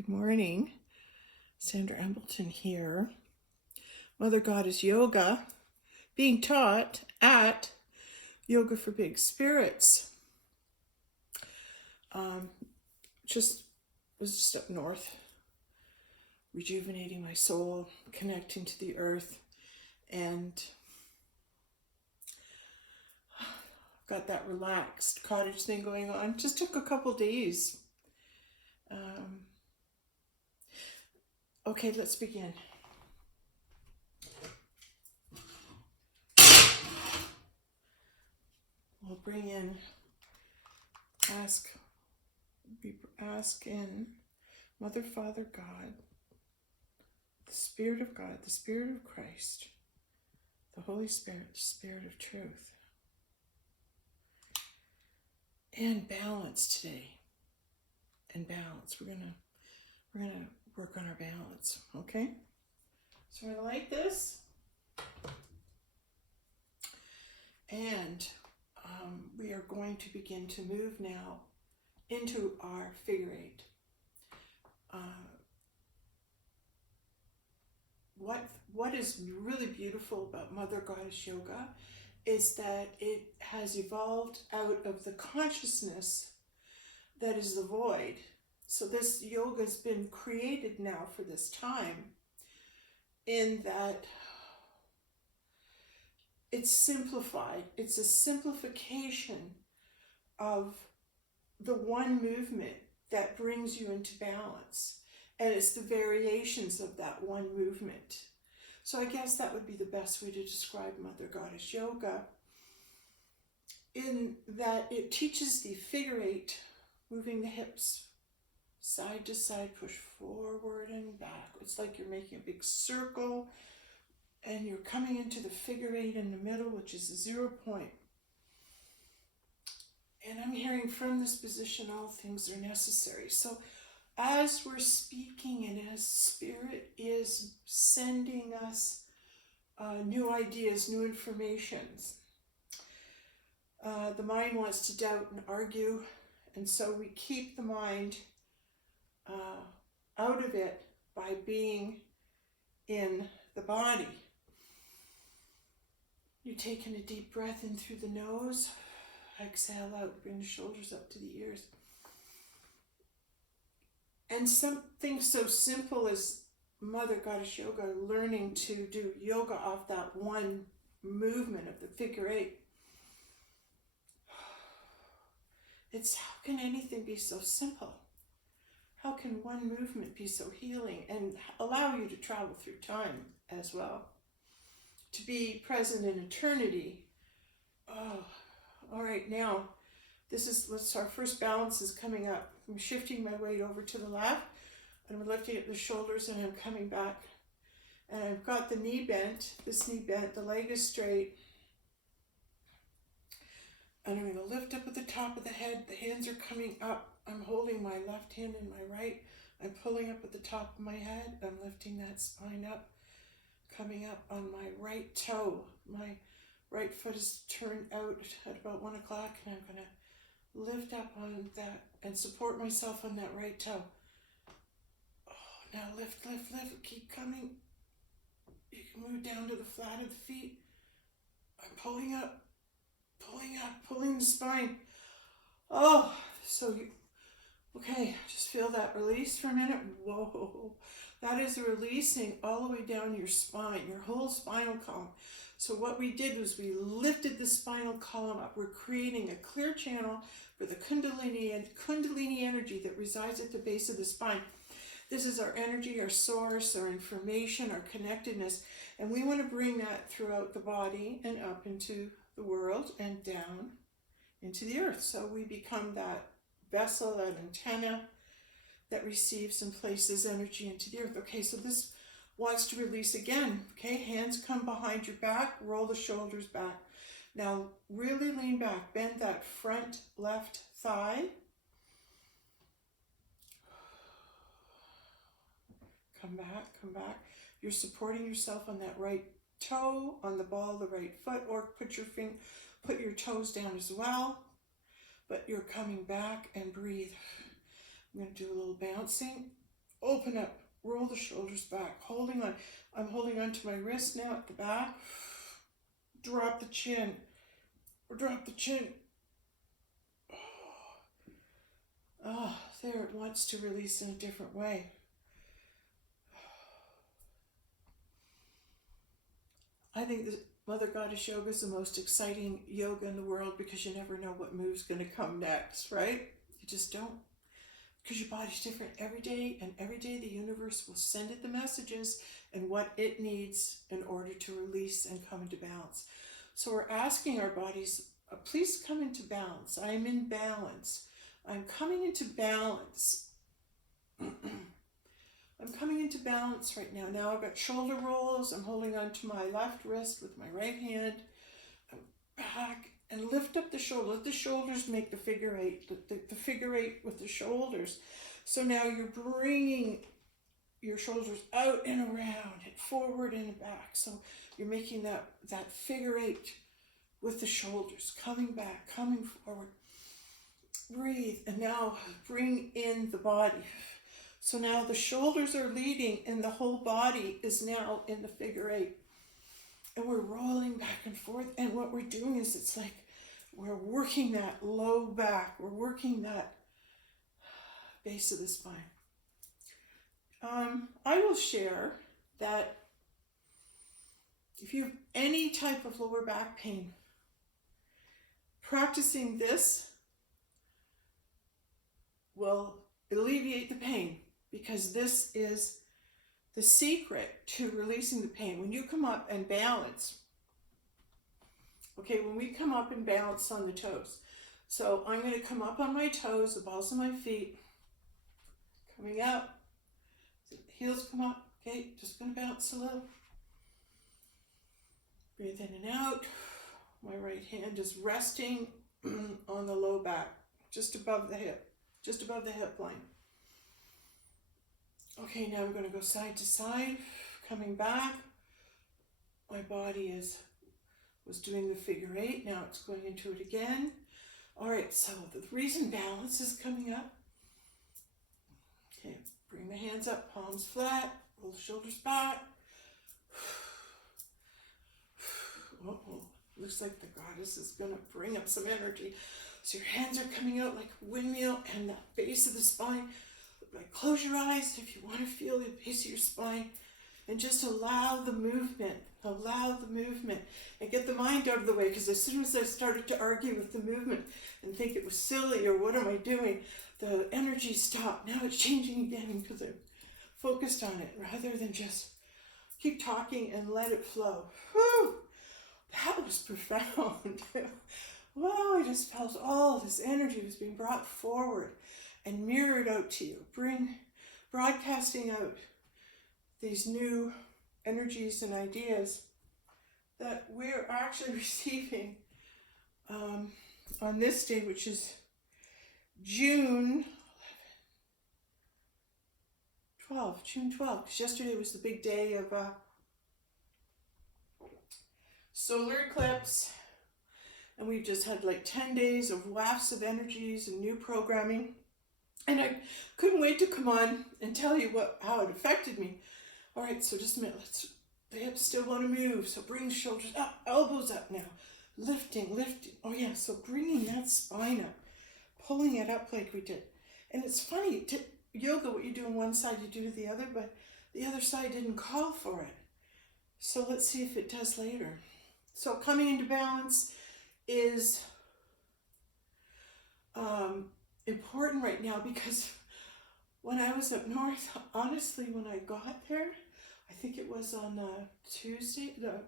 Good morning. Sandra Embleton here. Mother Goddess Yoga being taught at Yoga for Big Spirits. Was just up north, rejuvenating my soul, connecting to the earth, and got that relaxed cottage thing going on. Just took a couple days. Okay, let's begin. We'll bring in, ask in Mother, Father, God, the Spirit of God, the Spirit of Christ, the Holy Spirit, the Spirit of truth, and balance today. And balance. We're gonna work on our balance. Okay. So we're gonna light this, and we are going to begin to move now into our figure eight. What is really beautiful about Mother Goddess Yoga is that it has evolved out of the consciousness that is the void. So this yoga has been created now for this time, in that it's simplified. It's a simplification of the one movement that brings you into balance. And it's the variations of that one movement. So I guess that would be the best way to describe Mother Goddess Yoga, in that it teaches the figure eight, moving the hips side to side, push forward and back. It's like you're making a big circle and you're coming into the figure eight in the middle, which is a 0 point. And I'm hearing from this position, all things are necessary. So as we're speaking and as Spirit is sending us new ideas, new informations, the mind wants to doubt and argue, and so we keep the mind out of it by being in the body. You're taking a deep breath in through the nose, exhale out, bring the shoulders up to the ears. And something so simple as Mother Goddess Yoga, learning to do yoga off that one movement of the figure eight. It's, how can anything be so simple? How can one movement be so healing and allow you to travel through time as well? To be present in eternity. Oh, all right, now, our first balance is coming up. I'm shifting my weight over to the left, and I'm lifting up the shoulders, and I'm coming back. And I've got the knee bent, the leg is straight. And I'm going to lift up at the top of the head. The hands are coming up. I'm holding my left hand in my right. I'm pulling up at the top of my head. I'm lifting that spine up, coming up on my right toe. My right foot is turned out at about 1 o'clock, and I'm going to lift up on that and support myself on that right toe. Oh, now lift, keep coming. You can move down to the flat of the feet. I'm pulling the spine. Oh, okay, just feel that release for a minute. Whoa, that is releasing all the way down your spine, your whole spinal column. So what we did was we lifted the spinal column up. We're creating a clear channel for the Kundalini energy that resides at the base of the spine. This is our energy, our source, our information, our connectedness, and we want to bring that throughout the body and up into the world and down into the earth. So we become that vessel, that antenna that receives and places energy into the earth. Okay, so this wants to release again. Okay, hands come behind your back, roll the shoulders back. Now really lean back, bend that front left thigh. Come back. You're supporting yourself on that right toe, on the ball of the right foot, or put your toes down as well. But you're coming back and breathe. I'm going to do a little bouncing. Open up, roll the shoulders back, holding on. I'm holding on to my wrist now at the back. Drop the chin, or drop the chin. Oh, there, it wants to release in a different way. I think the Mother Goddess Yoga is the most exciting yoga in the world because you never know what move's going to come next, right? You just don't. Because your body's different every day, and every day the universe will send it the messages and what it needs in order to release and come into balance. So we're asking our bodies, please come into balance. I am in balance. I'm coming into balance. I'm coming into balance right now. Now I've got shoulder rolls. I'm holding on to my left wrist with my right hand. I'm back and lift up the shoulder. Let the shoulders make the figure eight. The figure eight with the shoulders. So now you're bringing your shoulders out and around and forward and back. So you're making that figure eight with the shoulders. Coming back, coming forward. Breathe, and now bring in the body. So now the shoulders are leading and the whole body is now in the figure eight. And we're rolling back and forth. And what we're doing is it's like we're working that low back. We're working that base of the spine. I will share that if you have any type of lower back pain, practicing this will alleviate the pain, because this is the secret to releasing the pain. When you come up and balance, okay, when we come up and balance on the toes, so I'm going to come up on my toes, the balls of my feet, coming up, the heels come up, okay, just going to bounce a little. Breathe in and out. My right hand is resting on the low back, just above the hip line. Okay, now I'm going to go side to side, coming back. My body was doing the figure eight, now it's going into it again. All right, so the reason balance is coming up. Okay, bring the hands up, palms flat, roll the shoulders back. Uh-oh. Looks like the goddess is going to bring up some energy. So your hands are coming out like a windmill, and the base of the spine. Like, close your eyes if you want to feel the base of your spine, and just allow the movement. Allow the movement, and get the mind out of the way, because as soon as I started to argue with the movement and think it was silly or what am I doing, the energy stopped. Now it's changing again because I'm focused on it rather than just keep talking and let it flow. Whew! That was profound. Wow, I just felt all this energy was being brought forward and mirrored out to you. Broadcasting out these new energies and ideas that we're actually receiving on this day, which is June 12th, because yesterday was the big day of solar eclipse, and we've just had like 10 days of wafts of energies and new programming, and I couldn't wait to come on and tell you how it affected me. All right, so just a minute, the hips still want to move, so bring the shoulders up, elbows up now, lifting, oh yeah, so bringing that spine up, pulling it up like we did. And it's funny, yoga, what you do on one side, you do to the other, but the other side didn't call for it. So let's see if it does later. So coming into balance is important right now, because when I was up north, honestly, when I got there, I think it was on Tuesday, the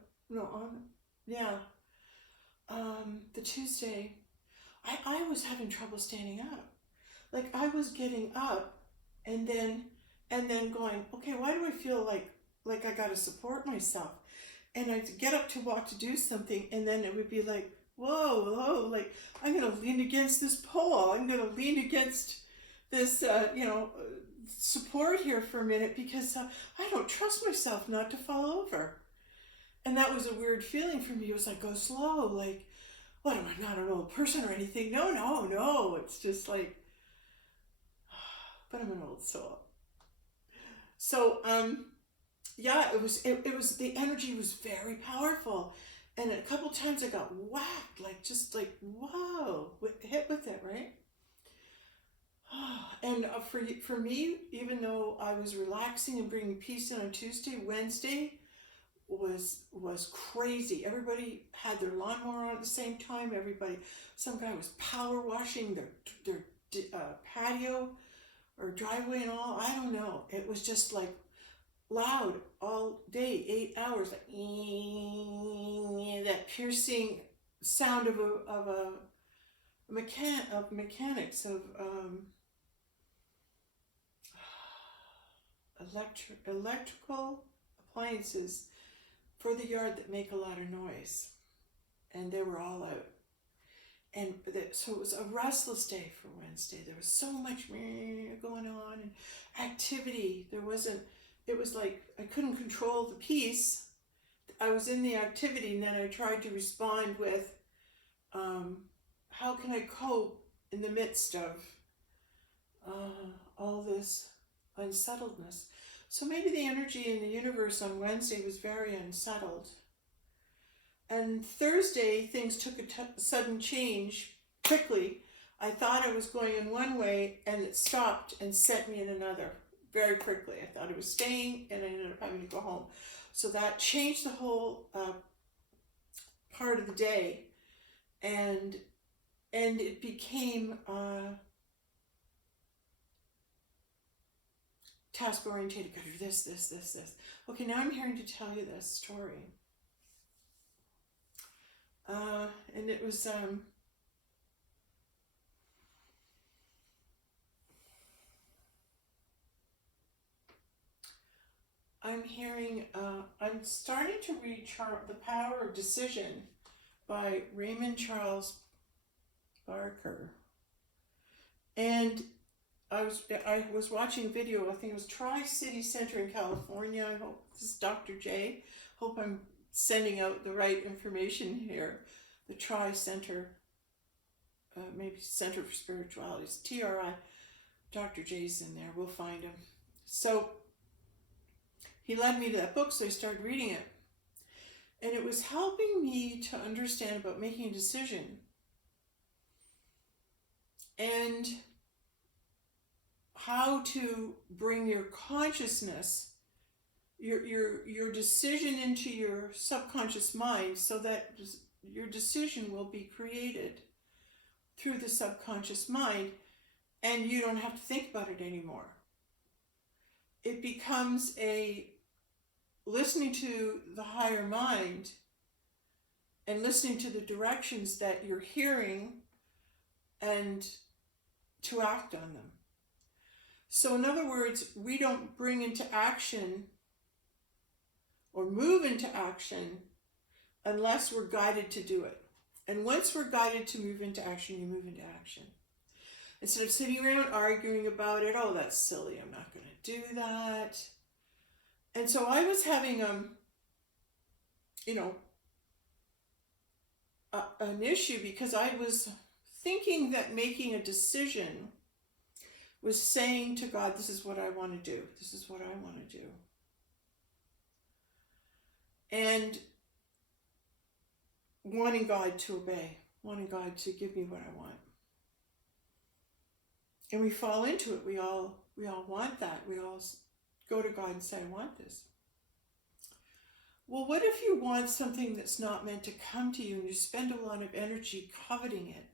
Tuesday, I was having trouble standing up. Like, I was getting up and then going, okay, why do I feel like I got to support myself? And I'd get up to walk to do something, and then it would be like, whoa, like, I'm going to lean against this pole. I'm going to lean against this, support here for a minute, because I don't trust myself not to fall over. And that was a weird feeling for me. It was like, go slow. Like, what, am I not an old person or anything? No. It's just like, but I'm an old soul. So yeah, it was the energy was very powerful, and a couple times I got whacked, like just like whoa, hit with it, right? And for me, even though I was relaxing and bringing peace in on Tuesday, Wednesday was crazy. Everybody had their lawnmower on at the same time. Everybody, some guy was power washing their patio or driveway and all. I don't know. It was just like loud all day, 8 hours, like that piercing sound of a mechanics of electrical appliances for the yard that make a lot of noise, and they were all out. And so it was a restless day for Wednesday. There was so much going on and activity. There wasn't. It was like I couldn't control the peace. I was in the activity, and then I tried to respond with, how can I cope in the midst of all this unsettledness? So maybe the energy in the universe on Wednesday was very unsettled. And Thursday, things took a sudden change quickly. I thought I was going in one way, and it stopped and sent me in another very quickly. I thought I was staying, and I ended up having to go home. So that changed the whole part of the day, and it became task oriented. Gotta do this. Okay, now I'm here to tell you this story. And it was I'm starting to read The Power of Decision by Raymond Charles Barker. And I was watching a video. I think it was Tri-City Center in California. I hope this is Dr. J. Hope I'm sending out the right information here. The Tri-Center, maybe Center for Spirituality. It's TRI. Dr. J's in there. We'll find him. So he led me to that book, so I started reading it. And it was helping me to understand about making a decision. And how to bring your consciousness, your decision into your subconscious mind, so that your decision will be created through the subconscious mind, and you don't have to think about it anymore. It becomes a listening to the higher mind and listening to the directions that you're hearing and to act on them. So in other words, we don't bring into action or move into action unless we're guided to do it. And once we're guided to move into action, you move into action. Instead of sitting around arguing about it, oh, that's silly, I'm not going to do that. And so I was having, an issue because I was thinking that making a decision was saying to God, this is what I want to do. This is what I want to do. And wanting God to obey, wanting God to give me what I want. And we fall into it. We all want that. We all go to God and say, I want this. Well, what if you want something that's not meant to come to you and you spend a lot of energy coveting it?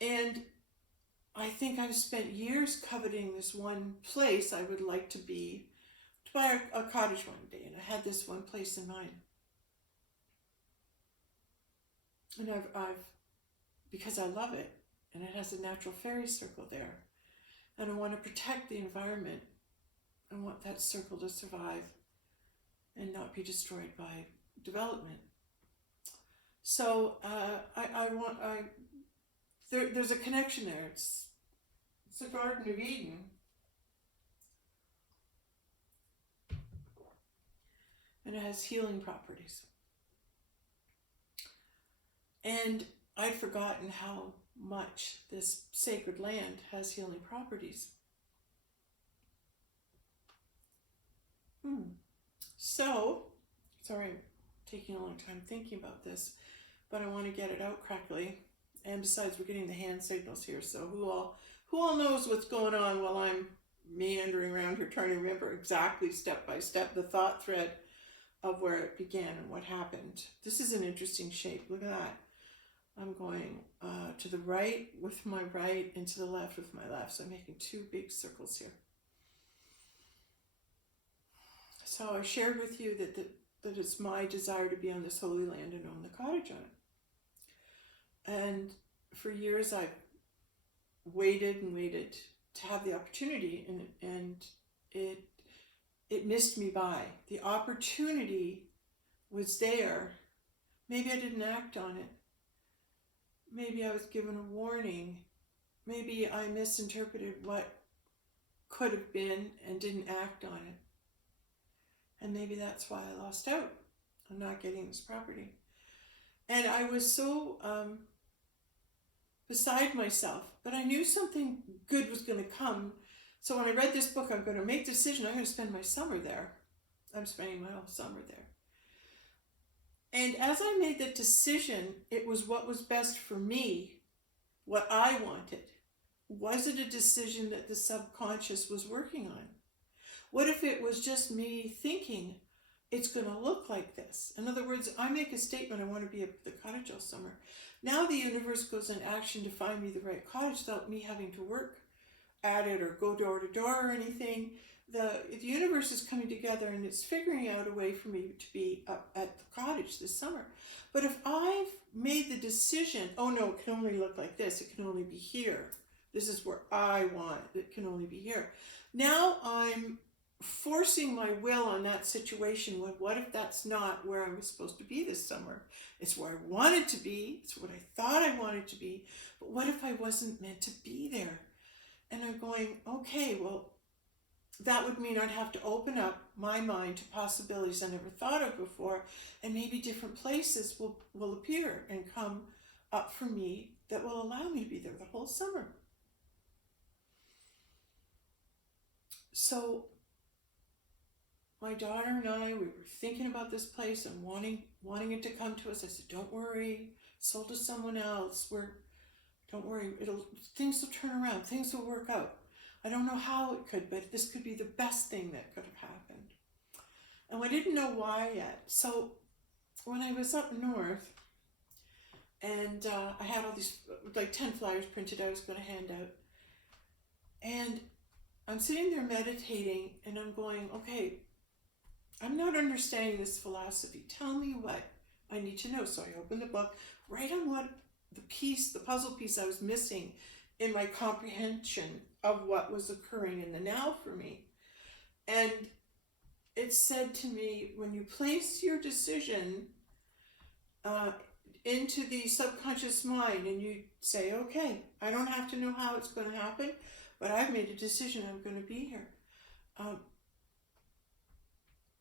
And I think I've spent years coveting this one place I would like to buy a cottage one day, and I had this one place in mind. And I've because I love it, and it has a natural fairy circle there, and I want to protect the environment. I want that circle to survive and not be destroyed by development. So there's a connection there. It's a Garden of Eden. And it has healing properties. And I'd forgotten how much this sacred land has healing properties. So, sorry, I'm taking a long time thinking about this, but I want to get it out correctly. And besides, we're getting the hand signals here, so who all knows what's going on while I'm meandering around here trying to remember exactly step by step the thought thread of where it began and what happened. This is an interesting shape. Look at that. I'm going to the right with my right and to the left with my left. So I'm making two big circles here. So I shared with you that it's my desire to be on this holy land and own the cottage on it. And for years I've waited and waited to have the opportunity, and it missed me by. The opportunity was there. Maybe I didn't act on it. Maybe I was given a warning. Maybe I misinterpreted what could have been and didn't act on it. And maybe that's why I lost out on not getting this property. And I was so beside myself, but I knew something good was going to come. So when I read this book, I'm going to make the decision. I'm going to spend my summer there. I'm spending my whole summer there. And as I made that decision, it was what was best for me, what I wanted. Was it a decision that the subconscious was working on? What if it was just me thinking it's going to look like this? In other words, I make a statement, I want to be at the cottage all summer. Now the universe goes in action to find me the right cottage without me having to work at it or go door to door or anything. The universe is coming together and it's figuring out a way for me to be up at the cottage this summer. But if I've made the decision, oh no, it can only look like this, it can only be here. This is where I want it, it can only be here. Now I'm forcing my will on that situation. What if that's not where I was supposed to be this summer? It's where I wanted to be. It's what I thought I wanted to be. But what if I wasn't meant to be there? And I'm going, okay, well, that would mean I'd have to open up my mind to possibilities I never thought of before, and maybe different places will appear and come up for me that will allow me to be there the whole summer. So my daughter and I, we were thinking about this place and wanting it to come to us. I said, don't worry, sold to someone else. Don't worry, things will turn around, things will work out. I don't know how it could, but this could be the best thing that could have happened. And I didn't know why yet. So when I was up north, and I had all these, like 10 flyers printed I was going to hand out. And I'm sitting there meditating, and I'm going, okay, I'm not understanding this philosophy. Tell me what I need to know. So I opened the book, right on what the puzzle piece I was missing in my comprehension of what was occurring in the now for me. And it said to me, when you place your decision into the subconscious mind and you say, okay, I don't have to know how it's going to happen, but I've made a decision, I'm going to be here.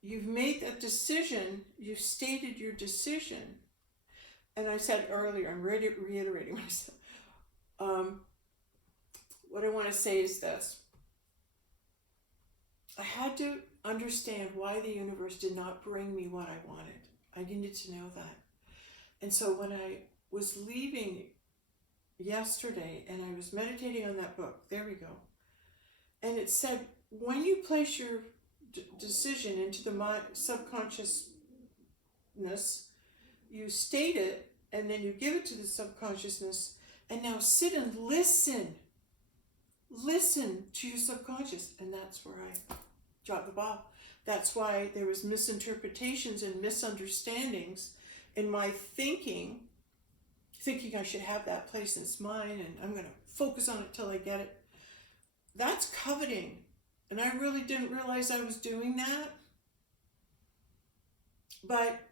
You've made that decision, you've stated your decision. And I said earlier, I'm reiterating myself. What I want to say is this. I had to understand why the universe did not bring me what I wanted. I needed to know that. And so when I was leaving yesterday and I was meditating on that book, there we go. And it said, when you place your decision into the subconsciousness, you state it and then you give it to the subconsciousness, and now sit and listen. Listen to your subconscious. And that's where I dropped the ball. That's why there was misinterpretations and misunderstandings in my thinking I should have that place and it's mine and I'm going to focus on it till I get it. That's coveting. And I really didn't realize I was doing that. But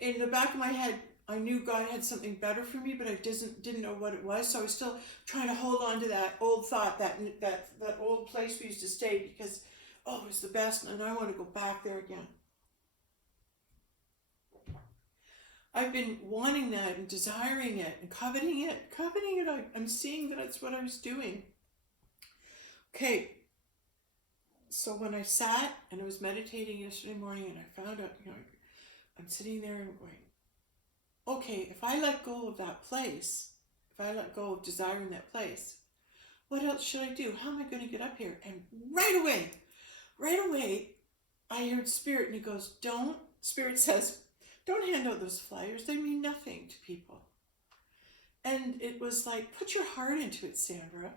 in the back of my head, I knew God had something better for me, but I didn't know what it was. So I was still trying to hold on to that old thought, that old place we used to stay because, oh, it was the best, and I want to go back there again. I've been wanting that and desiring it and coveting it. I'm seeing that it's what I was doing. Okay. So when I sat and I was meditating yesterday morning and I found out, I'm sitting there and going, okay, if I let go of that place, if I let go of desiring that place, what else should I do? How am I going to get up here? And right away, I heard Spirit, and he goes, Spirit says, don't hand out those flyers. They mean nothing to people. And it was like, put your heart into it, Sandra.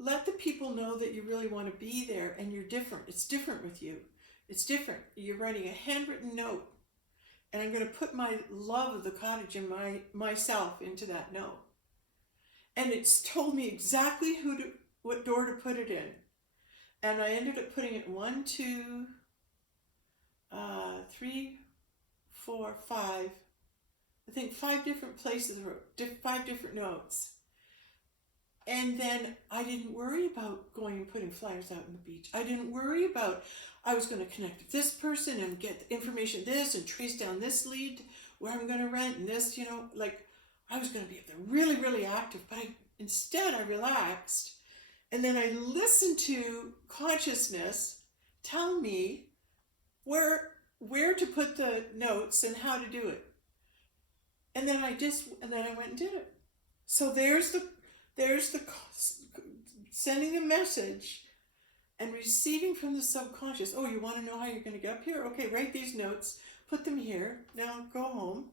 Let the people know that you really want to be there and you're different. It's different with you. It's different. You're writing a handwritten note, and I'm going to put my love of the cottage and myself into that note. And it's told me exactly what door to put it in. And I ended up putting it 1, 2, 3, 4, 5. I think 5 different places, 5 different notes. And then I didn't worry about going and putting flyers out on the beach. I didn't worry about, I was going to connect with this person and get information this and trace down this lead where I'm going to rent and this, like I was going to be really, really active. But instead I relaxed, and then I listened to consciousness tell me where to put the notes and how to do it. And then I went and did it. So there's the sending a message and receiving from the subconscious. Oh, you want to know how you're going to get up here? Okay, write these notes, put them here. Now go home.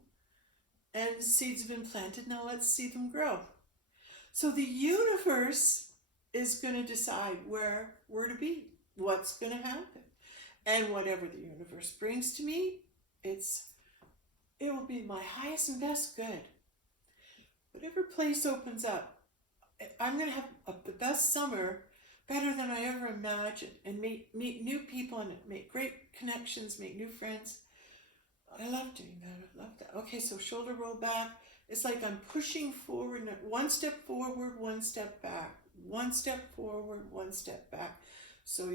And the seeds have been planted. Now let's see them grow. So the universe is going to decide where we're to be, what's going to happen. And whatever the universe brings to me, it will be my highest and best good. Whatever place opens up, I'm going to have the best summer, better than I ever imagined, and meet new people and make great connections, make new friends. I love doing that. I love that. Okay, so shoulder roll back. It's like I'm pushing forward, one step forward, one step back, one step forward, one step back. So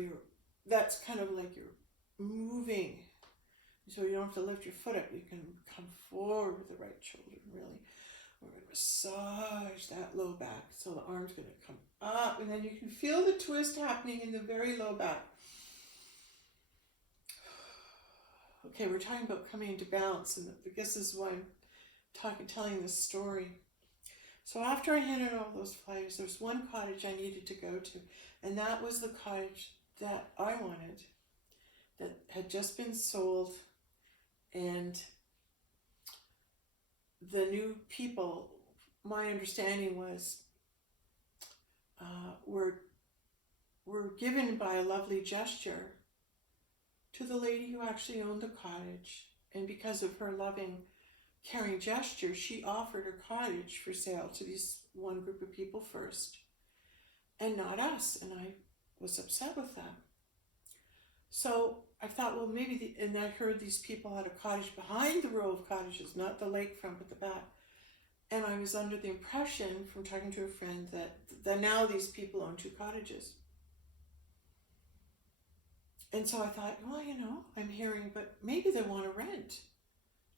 that's kind of like you're moving. So you don't have to lift your foot up. You can come forward with the right shoulder, really. We're going to massage that low back. So the arm's going to come up, and then you can feel the twist happening in the very low back. Okay, we're talking about coming into balance, and I guess this is why I'm telling this story. So after I handed all those flyers, there's one cottage I needed to go to, and that was the cottage that I wanted, that had just been sold, and the new people, my understanding was, were given by a lovely gesture to the lady who actually owned the cottage. And because of her loving, caring gesture, she offered her cottage for sale to this one group of people first, and not us. And I was upset with that. So I thought, well, maybe, and I heard these people had a cottage behind the row of cottages, not the lakefront, but the back. And I was under the impression from talking to a friend that now these people own 2 cottages. And so I thought, well, I'm hearing, but maybe they want to rent.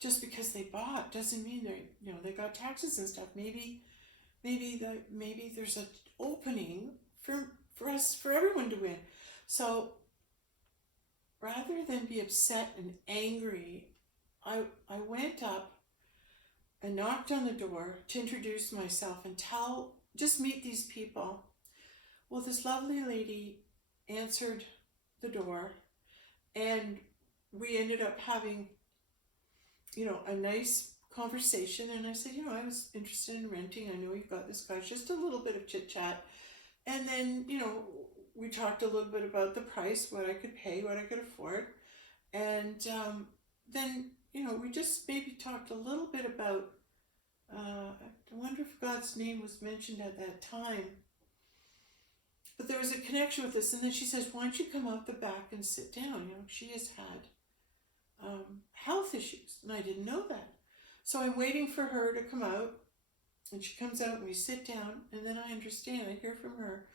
Just because they bought doesn't mean they got taxes and stuff. Maybe there's an opening for us, for everyone to win. So rather than be upset and angry, I went up and knocked on the door to introduce myself and just meet these people. Well, this lovely lady answered the door, and we ended up having, a nice conversation. And I said, I was interested in renting. I know you've got this cottage, just a little bit of chit chat. And then, we talked a little bit about the price, what I could pay, what I could afford. And then, we just maybe talked a little bit about, I wonder if God's name was mentioned at that time. But there was a connection with this. And then she says, why don't you come out the back and sit down? She has had health issues, and I didn't know that. So I'm waiting for her to come out, and she comes out and we sit down, and then I understand, I hear from her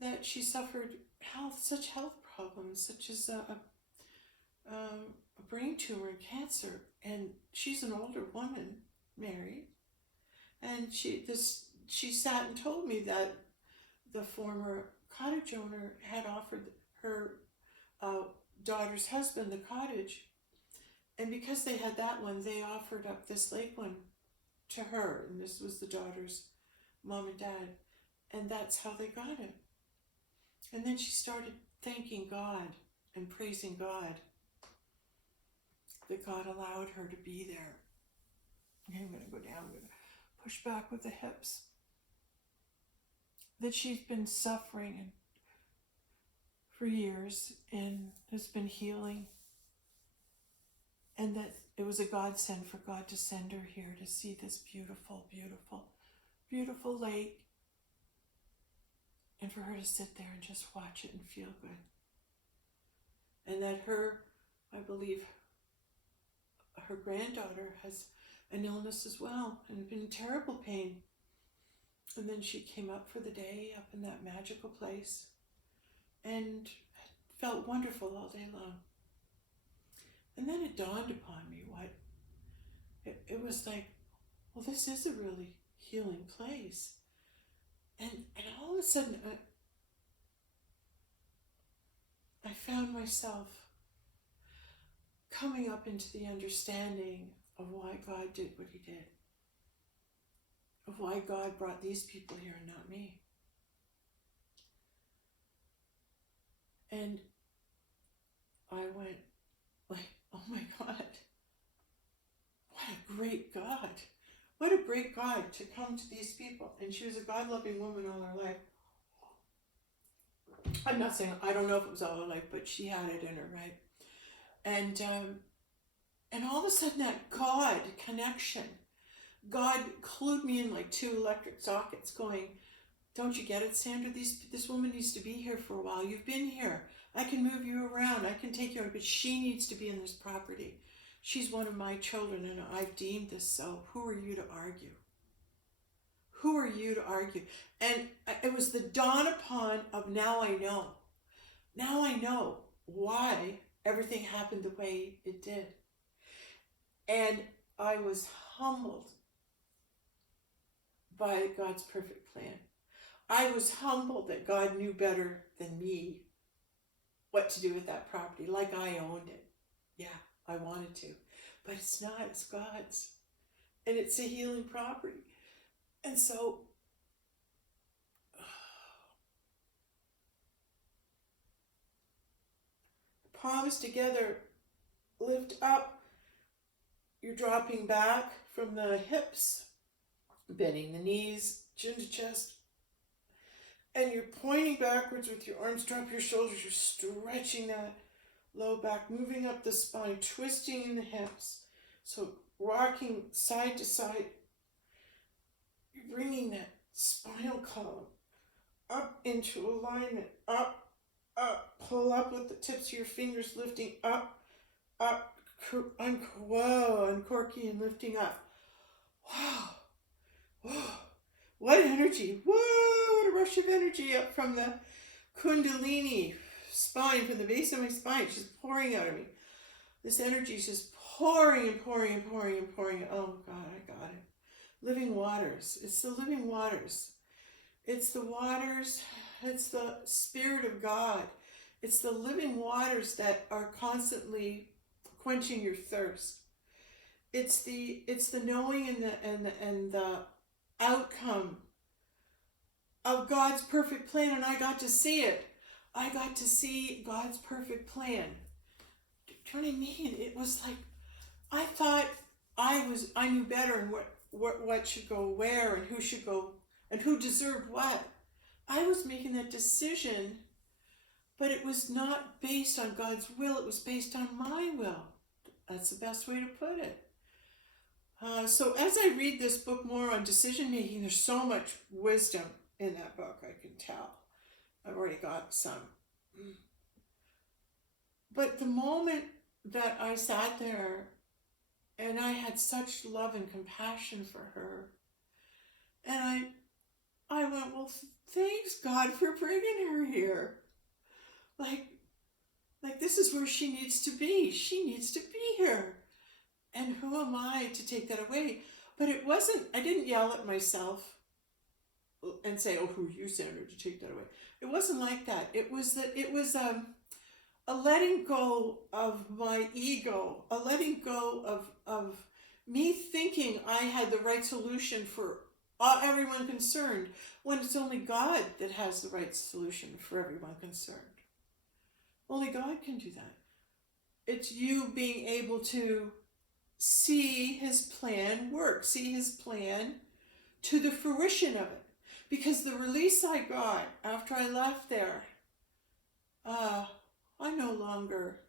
that she suffered such health problems, such as a brain tumor and cancer. And she's an older woman, married, and she sat and told me that the former cottage owner had offered her daughter's husband the cottage. And because they had that one, they offered up this lake one to her. And this was the daughter's mom and dad. And that's how they got it. And then she started thanking God and praising God that God allowed her to be there. Okay, I'm going to go down. I'm going to push back with the hips. That she's been suffering for years and has been healing. And that it was a godsend for God to send her here to see this beautiful, beautiful, beautiful lake. And for her to sit there and just watch it and feel good. And that I believe, her granddaughter has an illness as well and been in terrible pain. And then she came up for the day up in that magical place and felt wonderful all day long. And then it dawned upon me it was like, well, this is a really healing place. And all of a sudden, I found myself coming up into the understanding of why God did what he did. Of why God brought these people here and not me. And I went like, oh my God, what a great God. What a great God to come to these people. And she was a God-loving woman all her life. I'm not saying, I don't know if it was all her life, but she had it in her, right? And all of a sudden that God connection, God clued me in like two electric sockets going, don't you get it, Sandra? This woman needs to be here for a while. You've been here. I can move you around. I can take you around, but she needs to be in this property. She's one of my children, and I've deemed this so. Who are you to argue? Who are you to argue? And it was the dawn upon of now I know. Now I know why everything happened the way it did. And I was humbled by God's perfect plan. I was humbled that God knew better than me what to do with that property, like I owned it. Yeah, I wanted to. But it's not, it's God's. And it's a healing property. And so, palms together, lift up. You're dropping back from the hips, bending the knees, chin to chest. And you're pointing backwards with your arms, drop your shoulders. You're stretching that low back, moving up the spine, twisting in the hips. So rocking side to side. You're bringing that spinal column up into alignment, up, up. Pull up with the tips of your fingers, lifting up, up. Whoa, uncorking and lifting up. Wow, whoa. What energy. Whoa, what a rush of energy up from the Kundalini spine, from the base of my spine. She's pouring out of me. This energy is just pouring and pouring and pouring and pouring. Oh God, I got it. Living waters. It's the living waters. It's the waters. It's the Spirit of God. It's the living waters that are constantly quenching your thirst. It's the knowing and the outcome of God's perfect plan, and I got to see it. I got to see God's perfect plan. Do you know what I mean? It was like I thought I knew better and what should go where and who should go and who deserved what. I was making that decision, but it was not based on God's will. It was based on my will. That's the best way to put it. So as I read this book more on decision making, there's so much wisdom in that book, I can tell. I've already got some. But the moment that I sat there and I had such love and compassion for her, and I went, well, thanks God for bringing her here. Like this is where she needs to be. She needs to be here. And who am I to take that away? But it wasn't, I didn't yell at myself and say, "Oh, who are you, Sandra, to take that away?" It wasn't like that. It was a letting go of my ego, a letting go of me thinking I had the right solution for everyone concerned, when it's only God that has the right solution for everyone concerned. Only God can do that. It's you being able to see his plan work, see his plan to the fruition of it. Because the release I got after I left there, I no longer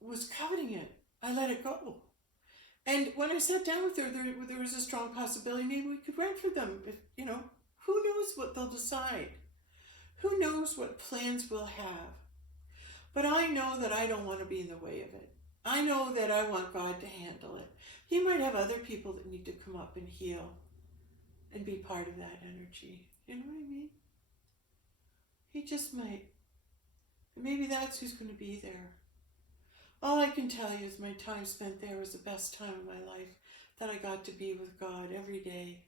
was coveting it. I let it go. And when I sat down with her, there was a strong possibility maybe we could rent for them. If, who knows what they'll decide? Who knows what plans we'll have? But I know that I don't want to be in the way of it. I know that I want God to handle it. He might have other people that need to come up and heal and be part of that energy. You know what I mean? He just might. Maybe that's who's going to be there. All I can tell you is my time spent there was the best time of my life, that I got to be with God every day.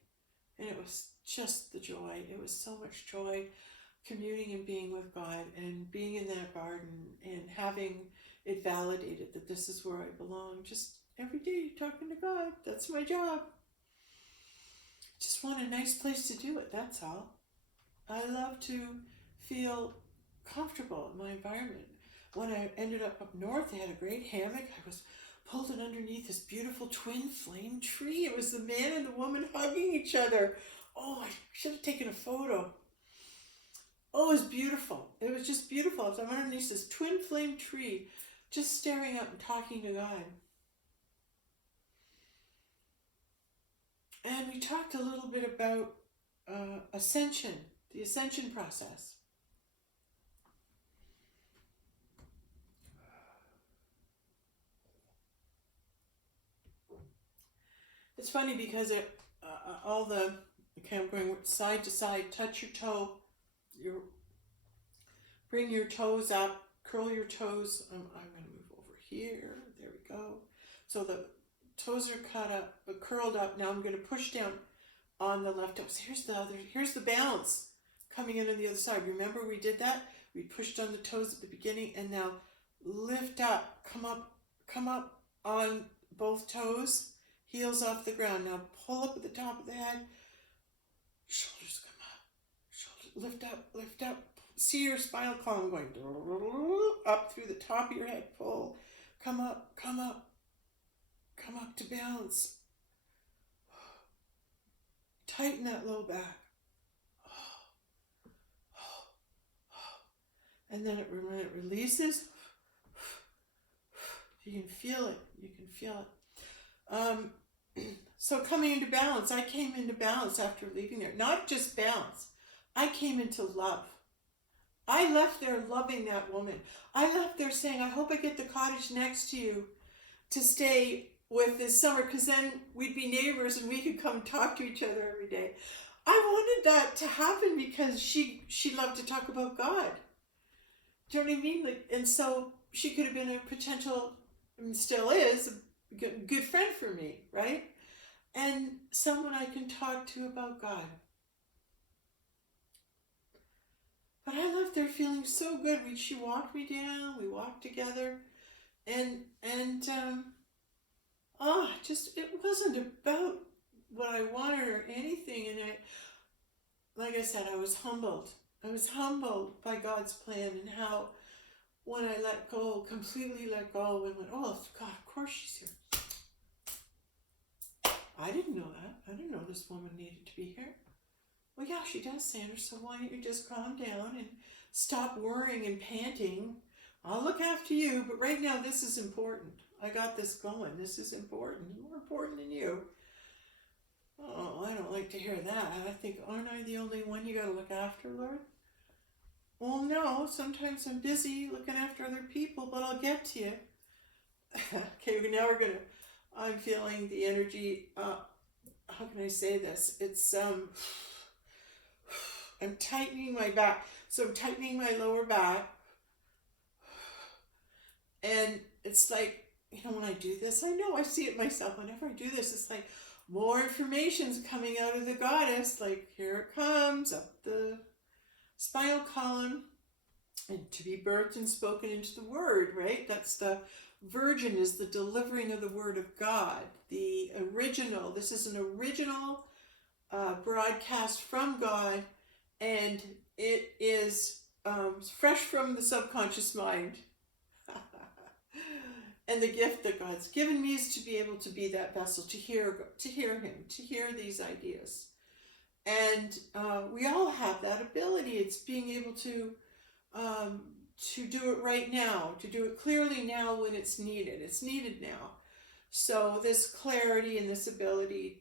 And it was just the joy. It was so much joy communing and being with God and being in that garden and having it validated that this is where I belong. Just every day talking to God. That's my job. Just want a nice place to do it, that's all. I love to feel comfortable in my environment. When I ended up north, they had a great hammock. I was pulled in underneath this beautiful twin flame tree. It was the man and the woman hugging each other. Oh, I should have taken a photo. Oh, it was beautiful. It was just beautiful. I was underneath this twin flame tree, just staring up and talking to God. And we talked a little bit about ascension, the ascension process. It's funny because I'm going side to side, touch your toe, bring your toes up, curl your toes. I'm going to move over here. There we go. So the toes are curled up. Now I'm going to push down on the left toe. So here's the balance coming in on the other side. Remember we did that? We pushed on the toes at the beginning, and now lift up, come up on both toes. Heels off the ground. Now pull up at the top of the head. Shoulders come up. Shoulders lift up. See your spinal column going up through the top of your head. Pull. Come up to balance. Tighten that low back. And then when it releases, you can feel it. So coming into balance, I came into balance after leaving there. Not just balance. I came into love. I left there loving that woman. I left there saying, I hope I get the cottage next to you to stay with this summer, because then we'd be neighbors and we could come talk to each other every day. I wanted that to happen because she loved to talk about God. Do you know what I mean? And so she could have been a potential, and still is, a good friend for me, right? And someone I can talk to about God. But I left there feeling so good. She walked me down, we walked together, and it wasn't about what I wanted or anything. And like I said, I was humbled. I was humbled by God's plan, and how when I let go, completely let go, and went, oh God, of course she's here. I didn't know that. I didn't know this woman needed to be here. Well, yeah, she does, Sandra, so why don't you just calm down and stop worrying and panting. I'll look after you, but right now this is important. I got this going. This is important. More important than you. Oh, I don't like to hear that. I think, aren't I the only one you got to look after, Lord? Well, no, sometimes I'm busy looking after other people, but I'll get to you. Okay, now I'm feeling the energy, how can I say this? It's, I'm tightening my back. So I'm tightening my lower back. And it's like, when I do this, I know I see it myself. Whenever I do this, it's like, more information's coming out of the goddess, like here it comes up the spinal column, and to be birthed and spoken into the word, right? That's the virgin, is the delivering of the word of God, the original. This is an original broadcast from God, and it is fresh from the subconscious mind. And the gift that God's given me is to be able to be that vessel, to hear him, to hear these ideas. And we all have that ability. It's being able to do it right now, to do it clearly now when it's needed. It's needed now. So this clarity and this ability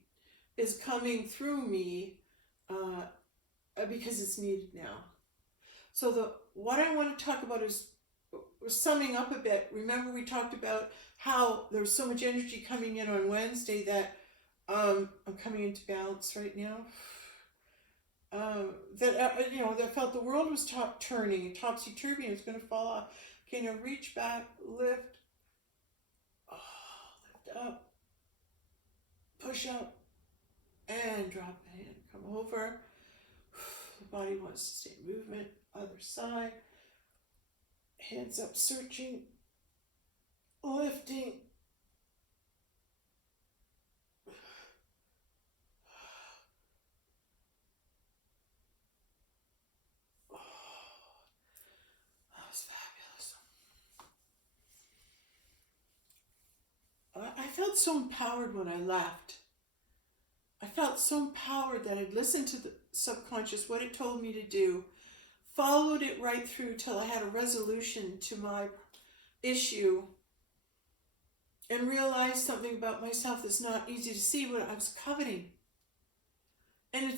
is coming through me because it's needed now. So what I want to talk about is summing up a bit. Remember, we talked about how there's so much energy coming in on Wednesday that I'm coming into balance right now. That felt the world was turning, topsy-turvy, and it's going to fall off. Okay, now reach back, lift, lift up, push up, and drop the hand. Come over. The body wants to stay in movement. Other side. Hands up, searching, lifting. That was fabulous. I felt so empowered when I left. I felt so empowered that I'd listened to the subconscious, what it told me to do, followed it right through till I had a resolution to my issue, and realized something about myself that's not easy to see, what I was coveting. And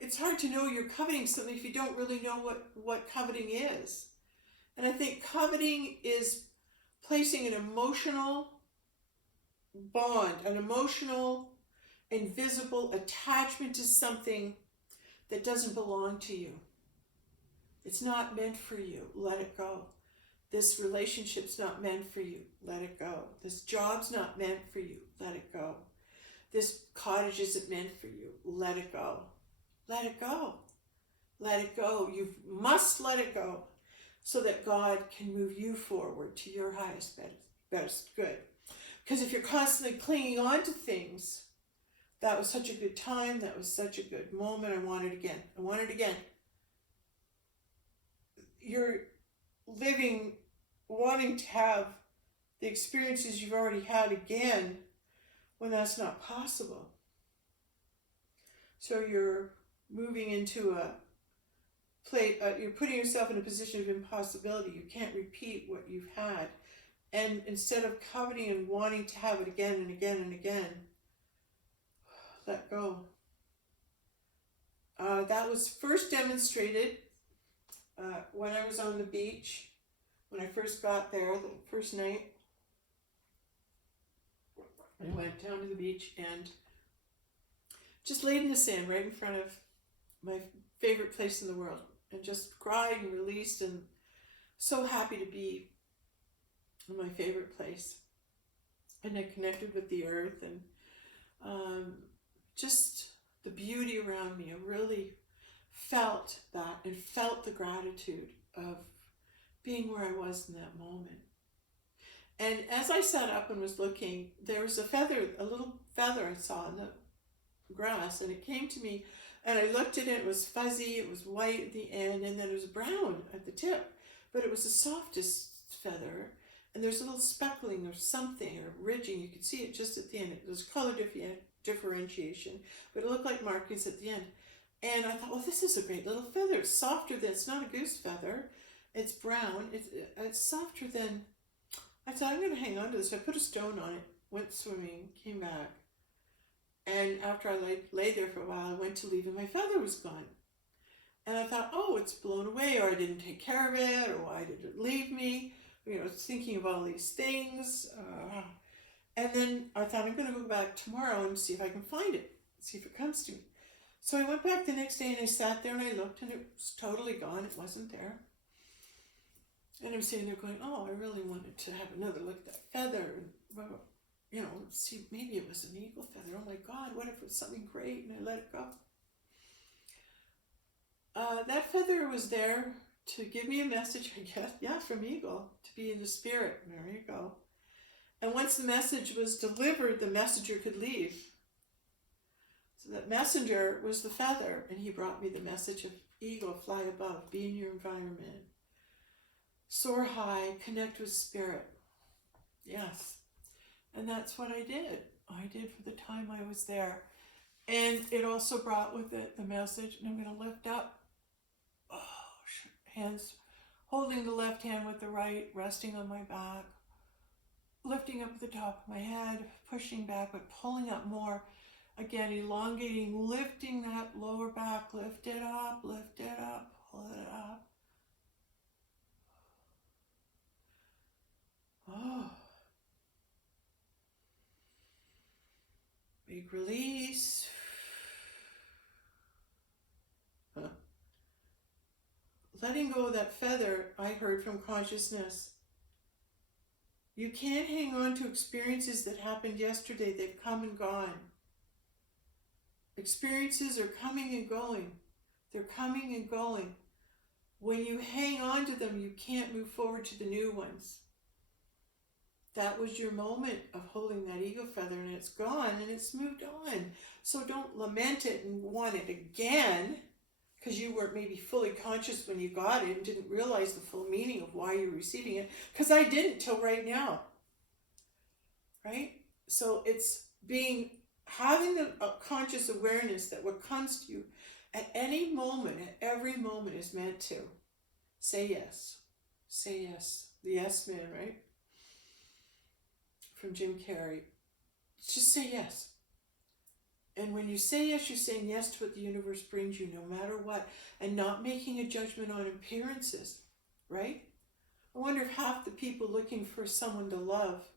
it's hard to know you're coveting something if you don't really know what coveting is. And I think coveting is placing an emotional bond, an emotional, invisible attachment to something that doesn't belong to you. It's not meant for you. Let it go. This relationship's not meant for you. Let it go. This job's not meant for you. Let it go. This cottage isn't meant for you. Let it go. Let it go. Let it go. You must let it go so that God can move you forward to your highest, best good. Because if you're constantly clinging on to things, that was such a good time, that was such a good moment, I want it again. I want it again. You're living, wanting to have the experiences you've already had again when that's not possible. So you're moving into you're putting yourself in a position of impossibility. You can't repeat what you've had. And instead of coveting and wanting to have it again and again and again, let go. That was first demonstrated when I was on the beach, when I first got there, the first night. I went down to the beach and just laid in the sand right in front of my favorite place in the world, and just cried and released, and so happy to be in my favorite place. And I connected with the earth and just the beauty around me. I really felt that and felt the gratitude of being where I was in that moment. And as I sat up and was looking, there was a little feather I saw in the grass, and it came to me, and I looked at it. It was fuzzy, it was white at the end, and then it was brown at the tip, but it was the softest feather, and there's a little speckling or something, or ridging. You could see it just at the end. It was color differentiation, but it looked like markings at the end. And I thought, well, this is a great little feather. It's softer than, it's not a goose feather. It's brown. It's softer than, I thought, I'm going to hang on to this. So I put a stone on it, went swimming, came back. And after I lay there for a while, I went to leave and my feather was gone. And I thought, oh, it's blown away, or I didn't take care of it, or why did it leave me? Thinking of all these things. And then I thought, I'm going to go back tomorrow and see if I can find it, see if it comes to me. So I went back the next day and I sat there and I looked, and it was totally gone. It wasn't there. And I'm sitting there going, oh, I really wanted to have another look at that feather. And blah, blah. see, maybe it was an eagle feather. Oh my God, what if it was something great? And I let it go. That feather was there to give me a message, I guess, yeah, from eagle, to be in the spirit. There you go. And once the message was delivered, the messenger could leave. So that messenger was the feather, and he brought me the message of eagle, fly above, be in your environment, soar high, connect with spirit. Yes. And that's what I did. I did for the time I was there. And it also brought with it the message, and I'm going to lift up, hands, holding the left hand with the right, resting on my back, lifting up at the top of my head, pushing back, but pulling up more. Again, elongating, lifting that lower back, lift it up, pull it up. Oh. Big release. Letting go of that feather, I heard from consciousness. You can't hang on to experiences that happened yesterday. They've come and gone. Experiences are coming and going. They're coming and going. When you hang on to them, you can't move forward to the new ones. That was your moment of holding that eagle feather, and it's gone and it's moved on. So don't lament it and want it again, because you weren't maybe fully conscious when you got it and didn't realize the full meaning of why you're receiving it, because I didn't till right now. Right? So it's having a conscious awareness that what comes to you at any moment, at every moment, is meant to. Say yes. Say yes. The yes man, right? From Jim Carrey. Just say yes. And when you say yes, you're saying yes to what the universe brings you, no matter what, and not making a judgment on appearances, right? I wonder if half the people looking for someone to love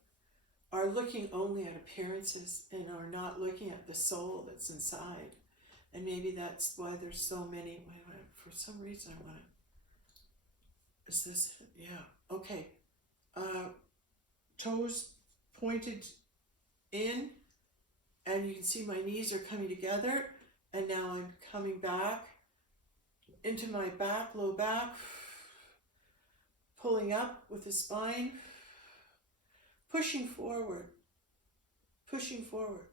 are looking only at appearances and are not looking at the soul that's inside. And maybe that's why there's so many. For some reason I want to. Is this? Yeah. Okay. Toes pointed in, and you can see my knees are coming together, and now I'm coming back into my back, low back, pulling up with the spine, pushing forward, pushing forward.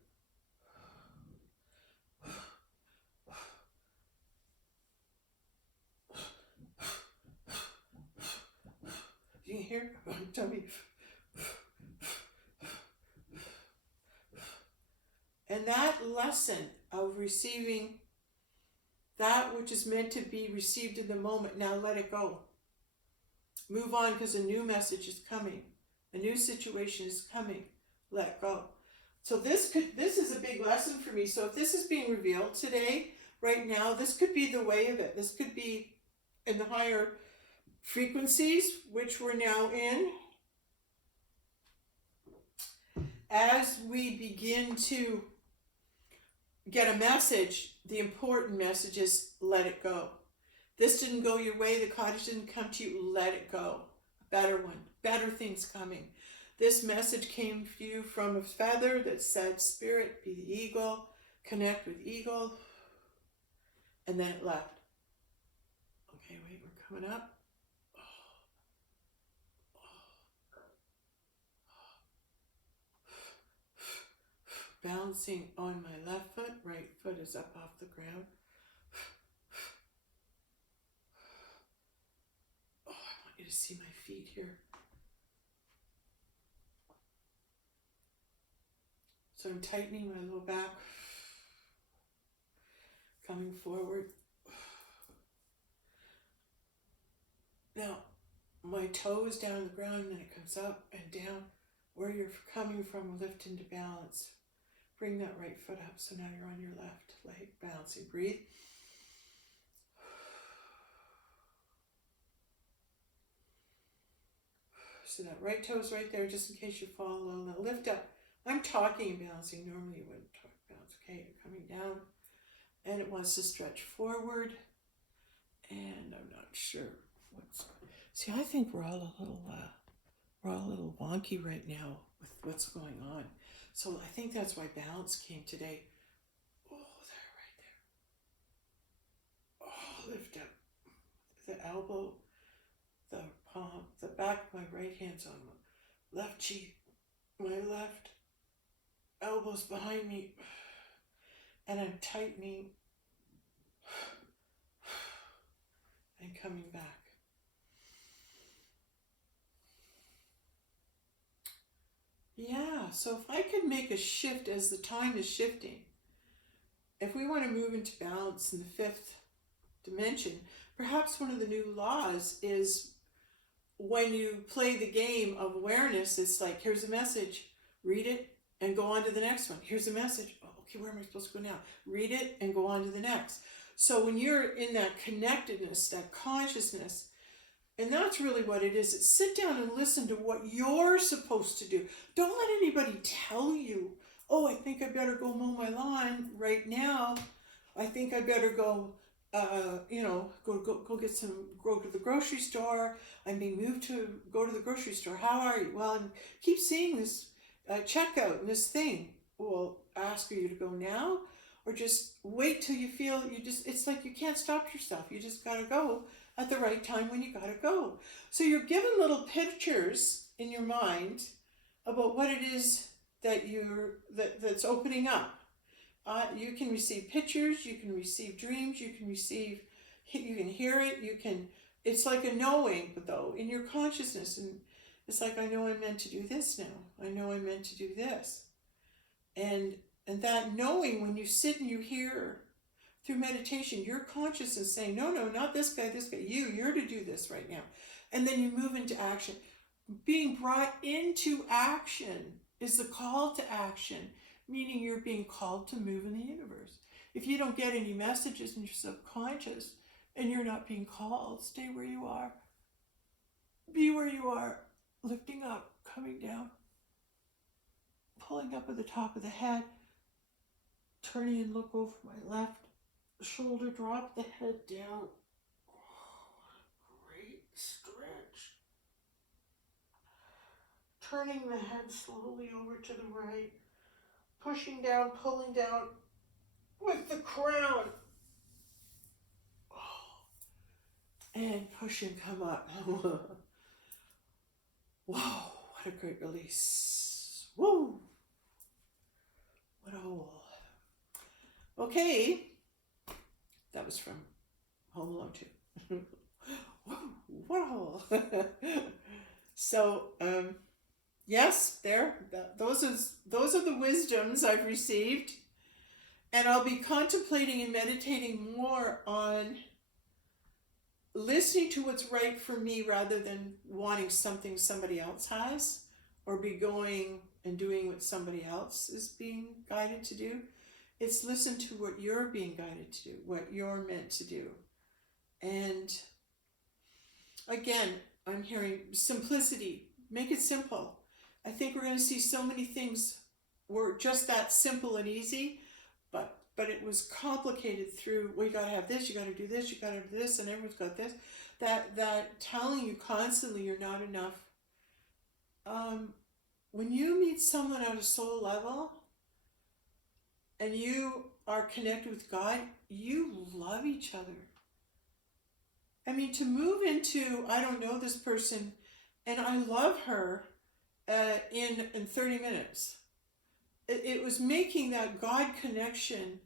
You can hear my tummy. And that lesson of receiving that which is meant to be received in the moment, now let it go. Move on, because a new message is coming. A new situation is coming. Let go. So this is a big lesson for me. So if this is being revealed today, right now, this could be the way of it. This could be in the higher frequencies, which we're now in. As we begin to get a message, the important message is let it go. This didn't go your way, the cottage didn't come to you, let it go. A better one, better things coming. This message came to you from a feather that said, Spirit, be the eagle, connect with eagle, and then it left. Okay, wait, we're coming up. Bouncing on my left foot, right foot is up off the ground. Oh, I want you to see my feet here. So I'm tightening my low back, coming forward. Now, my toe is down on the ground, and then it comes up and down. Where you're coming from, lift into balance. Bring that right foot up, so now you're on your left leg, bouncing. Breathe. So that right toe's right there, just in case you fall low. Now lift up. I'm talking and bouncing. Normally you wouldn't talk bounce. Okay, you're coming down, and it wants to stretch forward. And I'm not sure what's. See, I think we're all a little wonky right now with what's going on. So I think that's why balance came today. Oh, there, right there. Oh, lift up the elbow, the palm, the back of my right hand's on my left cheek, my left elbow's behind me, and I'm tightening and coming back. Yeah, so if I could make a shift as the time is shifting, if we want to move into balance in the fifth dimension, perhaps one of the new laws is when you play the game of awareness, it's like, here's a message, read it and go on to the next one. Here's a message. Oh, okay, where am I supposed to go now? Read it and go on to the next. So when you're in that connectedness, that consciousness, and that's really what it is. It's sit down and listen to what you're supposed to do. Don't let anybody tell you, oh, I think I better go mow my lawn right now. I think I better go, go to the grocery store. I'm being moved to go to the grocery store. How are you? Well, I keep seeing this checkout and this thing. Well, ask you to go now, or just wait till you feel it's like you can't stop yourself. You just got to go at the right time when you got to go. So you're given little pictures in your mind about what it is that that's opening up. You can receive pictures, you can receive dreams, you can hear it, it's like a knowing, but though, in your consciousness, and it's like, I know I'm meant to do this now. I know I'm meant to do this. And that knowing, when you sit and you hear through meditation, your consciousness saying, no, not this guy, you're to do this right now. And then you move into action. Being brought into action is the call to action, meaning you're being called to move in the universe. If you don't get any messages in your subconscious and you're not being called, stay where you are. Be where you are, lifting up, coming down, pulling up at the top of the head, turning and look over my left shoulder, drop the head down. Oh, great stretch. Turning the head slowly over to the right, pushing down, pulling down with the crown. Oh. And push and come up. Whoa, what a great release. Woo! What a hole. Okay. That was from Home Alone 2. Whoa, what a hole. So, yes, those are the wisdoms I've received, and I'll be contemplating and meditating more on listening to what's right for me rather than wanting something somebody else has, or be going and doing what somebody else is being guided to do. It's listen to what you're being guided to do, what you're meant to do. And again, I'm hearing simplicity. Make it simple. I think we're going to see so many things were just that simple and easy, but it was complicated through, well, you got to have this, you got to do this, you got to do this, and everyone's got this. That telling you constantly you're not enough. When you meet someone at a soul level and you are connected with God, you love each other. I mean, to move into, I don't know this person, and I love her in 30 minutes. It was making that God connection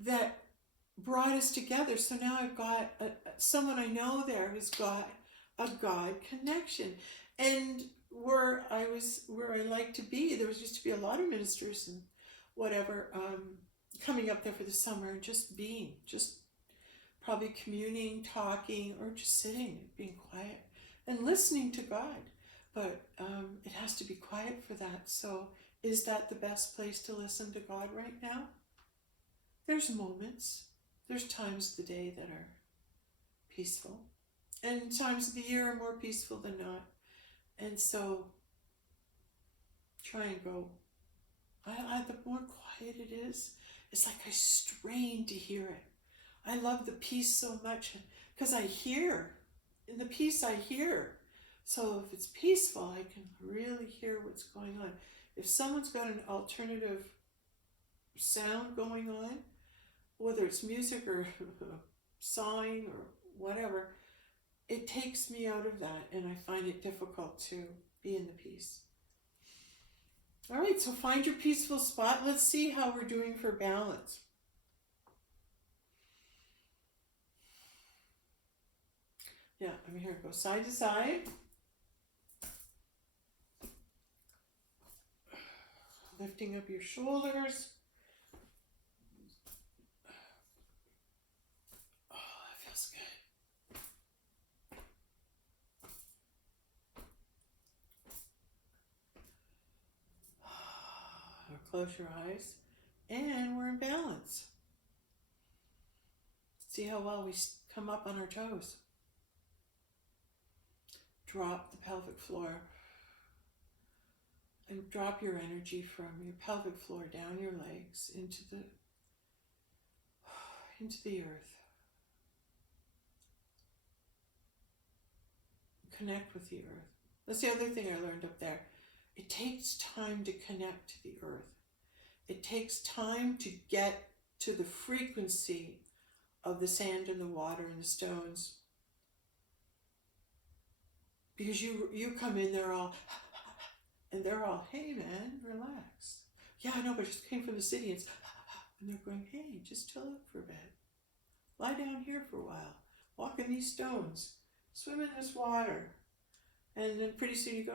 that brought us together. So now I've got someone I know there who's got a God connection. And where I like to be, there used to be a lot of ministers and whatever coming up there for the summer and just probably communing, talking, or just sitting, being quiet and listening to God. But it has to be quiet for that. So is that the best place to listen to God right now? There's moments, there's times of the day that are peaceful, and times of the year are more peaceful than not. And so try and go. The more quiet it is, it's like I strain to hear it. I love the peace so much because I hear. In the peace I hear. So if it's peaceful, I can really hear what's going on. If someone's got an alternative sound going on, whether it's music or sawing or whatever, it takes me out of that, and I find it difficult to be in the peace. All right, so find your peaceful spot. Let's see how we're doing for balance. Yeah, I'm here. Go side to side. Lifting up your shoulders. Oh, that feels good. Close your eyes. And we're in balance. See how well we come up on our toes. Drop the pelvic floor. And drop your energy from your pelvic floor down your legs into the earth. Connect with the earth. That's the other thing I learned up there. It takes time to connect to the earth. It takes time to get to the frequency of the sand and the water and the stones. Because you come in, they're all, hey man, relax. Yeah, I know, but I just came from the city, and they're going, hey, just chill out for a bit. Lie down here for a while. Walk in these stones. Swim in this water. And then pretty soon you go,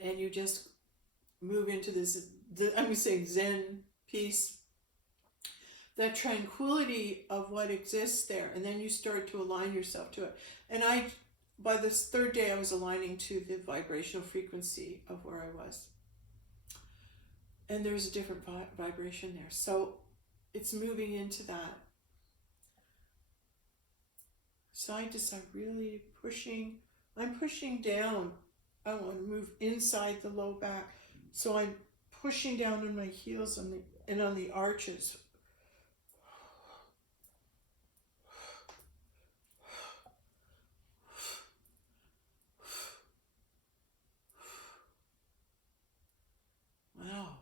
and you just move into this, I'm saying Zen peace, that tranquility of what exists there, and then you start to align yourself to it. And by this third day, I was aligning to the vibrational frequency of where I was. And there's a different vibration there. So it's moving into that. Side to side, really pushing. I'm pushing down. I want to move inside the low back. So I'm pushing down on my heels and on the arches. Wow.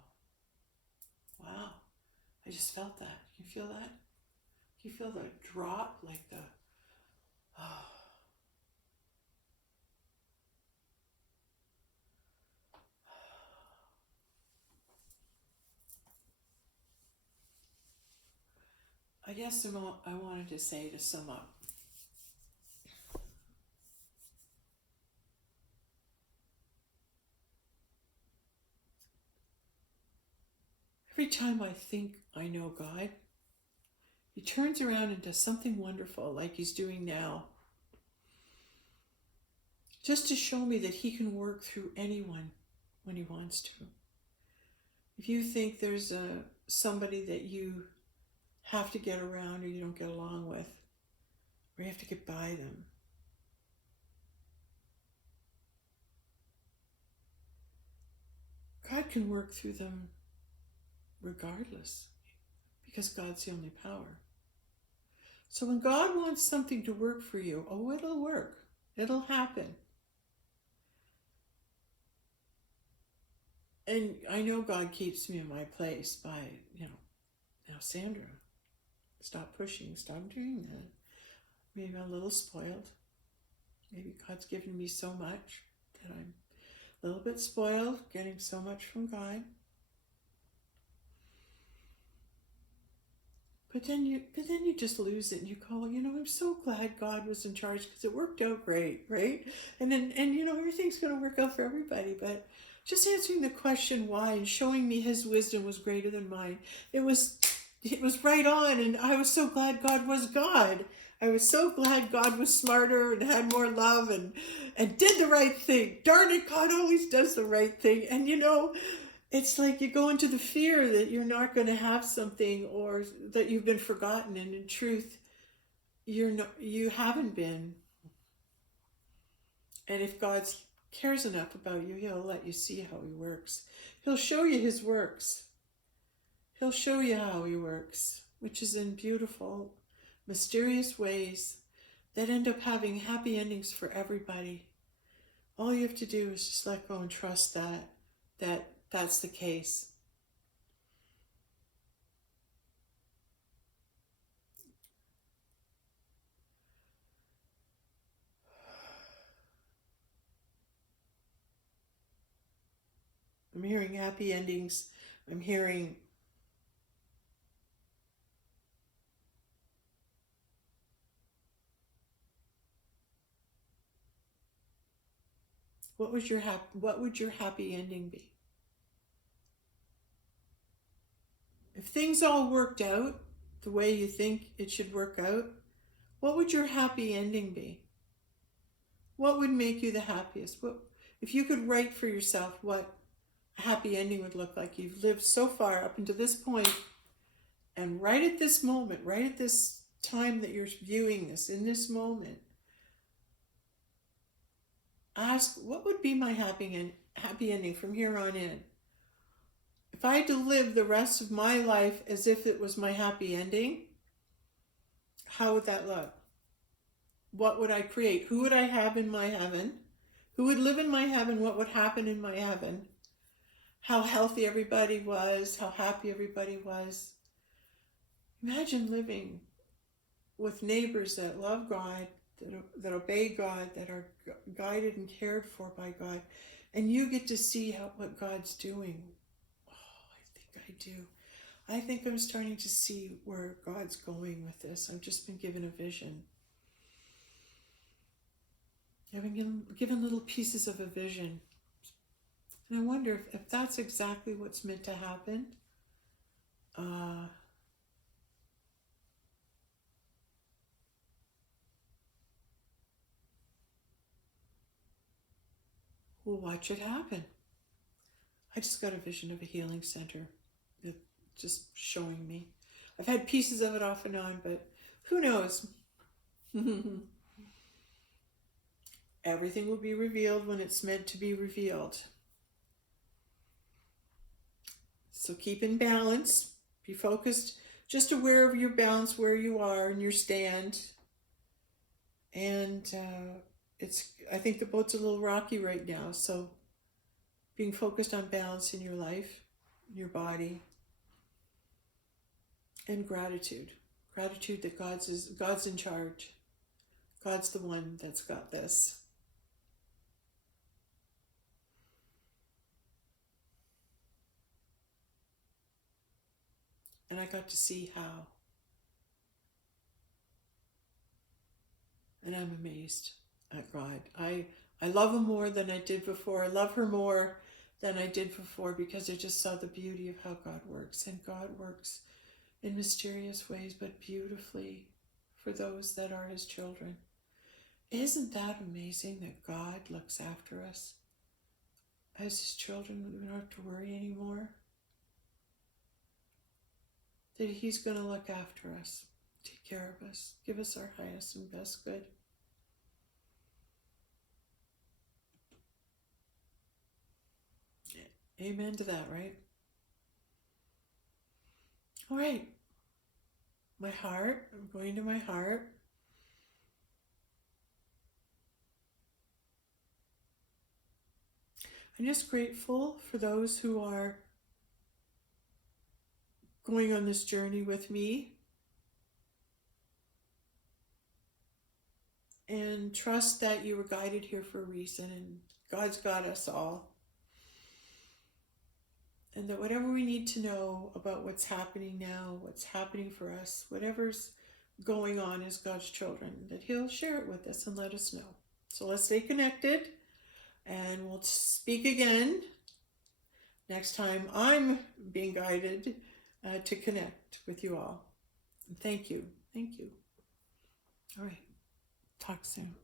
I just felt that. Can you feel that? Can you feel the drop, like the, oh. I guess I wanted to say, to sum up, every time I think I know God, He turns around and does something wonderful like He's doing now, just to show me that He can work through anyone when He wants to. If you think there's somebody that you have to get around or you don't get along with, or you have to get by them, God can work through them regardless, because God's the only power. So when God wants something to work for you, it'll work. It'll happen. And I know God keeps me in my place by, now Sandra, stop pushing, stop doing that. Maybe I'm a little spoiled. Maybe God's given me so much that I'm a little bit spoiled, getting so much from God. But then you just lose it, and you go, I'm so glad God was in charge, because it worked out great, right? And everything's going to work out for everybody. But just answering the question why and showing me His wisdom was greater than mine. It was right on, and I was so glad God was God. I was so glad God was smarter and had more love and did the right thing. Darn it, God always does the right thing. And it's like you go into the fear that you're not going to have something, or that you've been forgotten, and in truth, you haven't been. And if God cares enough about you, He'll let you see how He works. He'll show you His works. He'll show you how He works, which is in beautiful, mysterious ways that end up having happy endings for everybody. All you have to do is just let go and trust that's the case. I'm hearing happy endings. I'm hearing what would your happy ending be? If things all worked out the way you think it should work out, what would your happy ending be? What would make you the happiest? What if you could write for yourself what a happy ending would look like? You've lived so far up until this point, and right at this moment, right at this time that you're viewing this, in this moment, ask what would be my happy ending from here on in? If I had to live the rest of my life as if it was my happy ending, how would that look? What would I create? Who would I have in my heaven? Who would live in my heaven? What would happen in my heaven? How healthy everybody was, how happy everybody was. Imagine living with neighbors that love God, that obey God, that are guided and cared for by God, and you get to see what God's doing. Oh, I think I do. I think I'm starting to see where God's going with this. I've just been given a vision. I've been given little pieces of a vision. And I wonder if that's exactly what's meant to happen. We'll watch it happen. I just got a vision of a healing center that just showing me. I've had pieces of it off and on, but who knows? Everything will be revealed when it's meant to be revealed. So keep in balance. Be focused. Just aware of your balance, where you are and your stand. And I think the boat's a little rocky right now. So being focused on balance in your life, your body, and gratitude. Gratitude that God's in charge. God's the one that's got this. And I got to see how. And I'm amazed at God. I love him more than I did before. I love her more than I did before because I just saw the beauty of how God works. And God works in mysterious ways, but beautifully for those that are his children. Isn't that amazing that God looks after us? As his children, we don't have to worry anymore. That he's going to look after us, take care of us, give us our highest and best good. Amen to that, right? All right. My heart, I'm going to my heart. I'm just grateful for those who are going on this journey with me. And trust that you were guided here for a reason, and God's got us all. And that whatever we need to know about what's happening now, what's happening for us, whatever's going on as God's children, that he'll share it with us and let us know. So let's stay connected, and we'll speak again next time I'm being guided to connect with you all. And thank you. Thank you. All right. Talk soon.